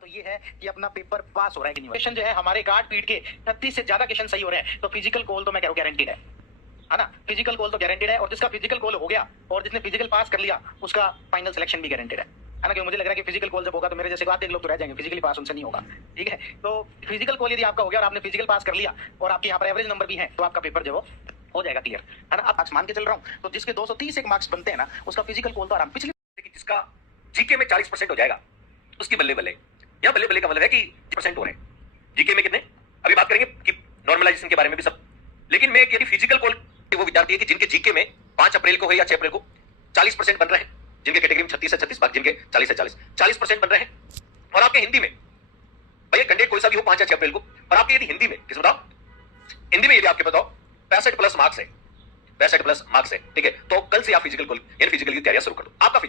तो ये है कि अपना पेपर पास हो रहा है कि नहीं। क्वेश्चन जो है हमारे काट पीट के 36 से ज्यादा क्वेश्चन सही हो रहे हैं, तो फिजिकल कॉल तो मैं कह रहा हूं गारंटीड है ना। फिजिकल कॉल तो गारंटीड है, और जिसका फिजिकल कॉल हो गया और जिसने फिजिकल पास कर लिया उसका फाइनल सिलेक्शन भी गारंटीड है ना। क्योंकि मुझे लग रहा है कि फिजिकल कॉल जब होगा तो मेरे जैसे आधे लोग तो रह जाएंगे, फिजिकली पास उनसे नहीं होगा। ठीक है, तो फिजिकल कॉल यदि आपका हो गया और आपने फिजिकल पास कर लिया और आपके यहाँ पर एवरेज नंबर भी है, तो आपका पेपर जो हो जाएगा क्लियर, है ना। आप मान के चल रहा हूँ, तो जिसके 231 मार्क्स बनते हैं ना, उसका फिजिकल कॉल तो आराम। पिछली जिसका जीके में 40% हो जाएगा उसकी बल्ले बल्ले, या बल्ले बल्ले का मतलब है कि % हो रहे हैं जीके में। कितने अभी बात करेंगे कि नॉर्मलाइजेशन के बारे में भी सब, लेकिन मैं यदि फिजिकल कॉल वो विद्यार्थी है कि जिनके जीके में 5 अप्रैल को है या 6 अप्रैल को 40% बन रहे हैं, जिनके कैटेगरी में 36 से 36 भाग जिनके 40 से 40% बन रहे हैं, और आपके हिंदी में भैया कैंडिडेट कोई सा भी हो 5 या 6 अप्रैल को, और आपके यदि हिंदी में किस बताओ, हिंदी में यदि आपके बताओ 65 प्लस मार्क्स है, 65 प्लस मार्क्स है, ठीक है, तो कल से आप फिजिकल कॉल यानी फिजिकल की तैयारी शुरू कर दो। आपका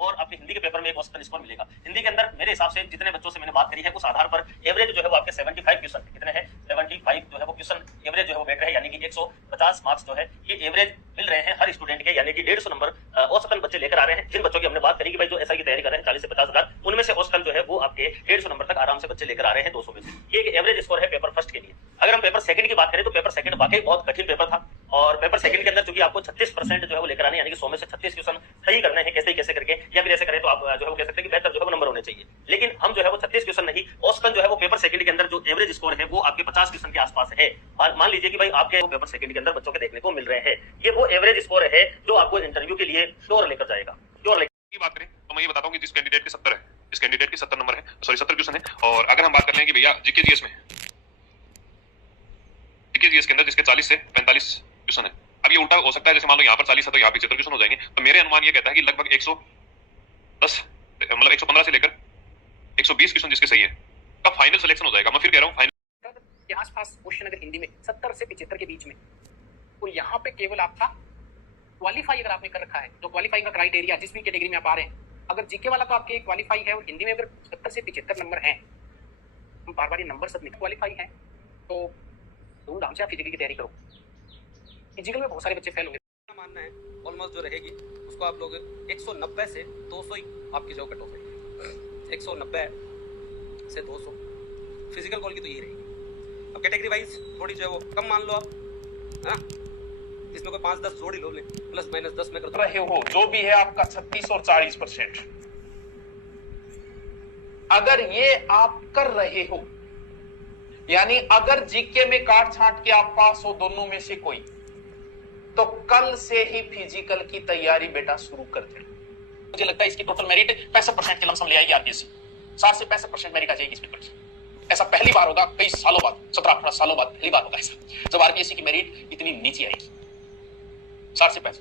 और आपके हिंदी के पेपर में एक औसतन स्कोर मिलेगा। हिंदी के अंदर मेरे हिसाब से जितने बच्चों से मैंने बात करी है उस आधार पर एवरेज जो है वो आपके 75 क्वेश्चन कितने हैं, 75 जो है वो क्वेश्चन एवरेज जो है वो बैठ रहे हैं, यानी कि 150 मार्क्स जो है ये एवरेज मिल रहे हैं हर स्टूडेंट के, यानी कि 150 नंबर औसतन बच्चे लेकर आ रहे हैं। जिन बच्चों की हमने बात करी कि भाई जो एसआई की तैयारी कर रहे हैं 40 से 50 हजार, उनमें से औसतन जो है वो आपके 150 नंबर तक आराम से बच्चे लेकर आ रहे हैं 200 में से। ये एक एवरेज स्कोर है पेपर फर्स्ट के लिए। अगर हम पेपर सेकंड की बात करें तो पेपर सेकंड वाकई बहुत कठिन पेपर था, और पेपर सेकंड के अंदर चूंकि आपको 36% जो है वो लेकर आने, यानी कि 100 में से 36 क्वेश्चन सही करने हैं कैसे करके, या फिर ऐसे करें तो आप जो है वो कह सकते हैं कि बेहतर जो है वो नंबर होने चाहिए। लेकिन हम जो है वो 36 क्वेश्चन नहीं, औसतन जो है वो पेपर सेकंड के अंदर जो एवरेज स्कोर है वो आपके 50 क्वेश्चन के आसपास है। मान लीजिए कि भाई आपके पेपर सेकंड के अंदर बच्चों के देखने को मिल रहे हैं, ये वो एवरेज स्कोर है जो आपको इंटरव्यू के लिए श्योर लेकर जाएगा। श्योर की बात करें तो मैं ये बताता हूं कि जिस कैंडिडेट के 70 है, इस कैंडिडेट के 70 नंबर है, सॉरी 70 क्वेश्चन है, और अगर हम बात कर लें कि भैया जीके जीएस में, जीके जीएस के अंदर जिसके 40 से 45 क्वेश्चन है, अब ये उल्टा हो सकता है, जैसे मान लो यहाँ पर 40 है तो यहाँ 75 क्वेश्चन हो जाएंगे, तो मेरे अनुमान ये कहता है कि लगभग 110 मतलब 115 से लेकर 120 क्वेश्चन जिसके सही है का फाइनल सिलेक्शन हो जाएगा। मैं फिर कह रहा हूँ फाइनल के आसपास क्वेश्चन अगर हिंदी में 70 से 75 के बीच में, तो यहाँ पे केवल आपका क्वालिफाई अगर आपने कर रखा है, जो क्वालिफाइंग का क्राइटेरिया जिस भी कैटेगरी में आप आ रहे हैं, अगर जीके वाला तो आपके क्वालिफाई है और हिंदी में अगर 70 से 75 नंबर हैं, हम बार बार ये नंबर सबमिट क्वालिफाई है, तो धूमधाम से आप फिजिकल की तैयारी करो। फिजिकल में बहुत सारे बच्चे फेल होंगे। मानना है ऑलमोस्ट जो रहेगी उसको आप लोग 190 से 200 ही आपकी जो कट ऑफ है, 190 से 200 फिजिकल कॉल की तो यही रहेगी। अब कैटेगरी वाइज थोड़ी जो है वो कम मान लो आप, है ना, इसमें कोई 5-10 जोड़ ही लो ले, प्लस माइनस 10 में कर रहे हो जो भी है आपका 36 और 40%, अगर ये आप कर रहे हो, यानी अगर जीके में काट छांट के आप पास हो दोनों में से कोई, तो कल से ही फिजिकल की तैयारी बेटा शुरू कर दे। मुझे लगता है इसकी टोटल मेरिट 65% के लमसम ले आएगी आरपीएससी। 60 से 65% मेरिट आ जाएगी इस पेपर की। ऐसा पहली बार होगा कई सालों बाद, 17-18 सालों बाद पहली बार होगा ऐसा, जब आरपीएससी की मेरिट इतनी नीचे आएगी 60 से 65।